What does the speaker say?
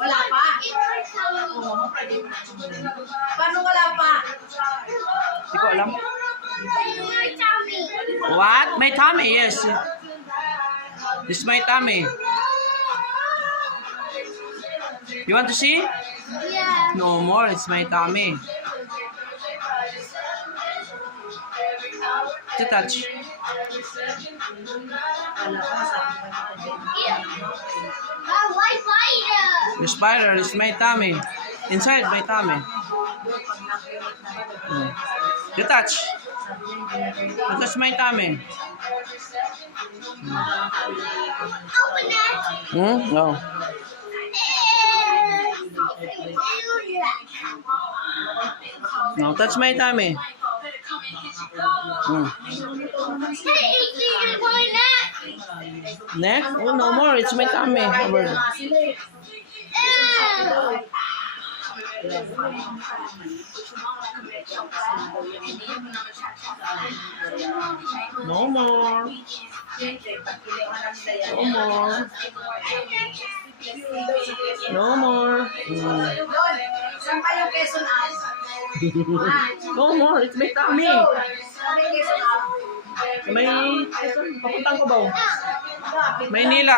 Wala pa? Paano wala pa? Hindi ko alam. What? My tummy, yes. This is my tummy. You want to see? Yeah. No more, it's my tummy. To touch. White spider. The spider is my tummy. Inside my tummy. To touch. To touch my tummy. Open it. No. No, touch my tummy. Neck? Oh, no more. It's my tummy. No more. No more. No more. Saan pa yung Quezon Up? No more. It's my tummy. Saan yung Quezon Up? May... Papuntang ko ba? Maynila.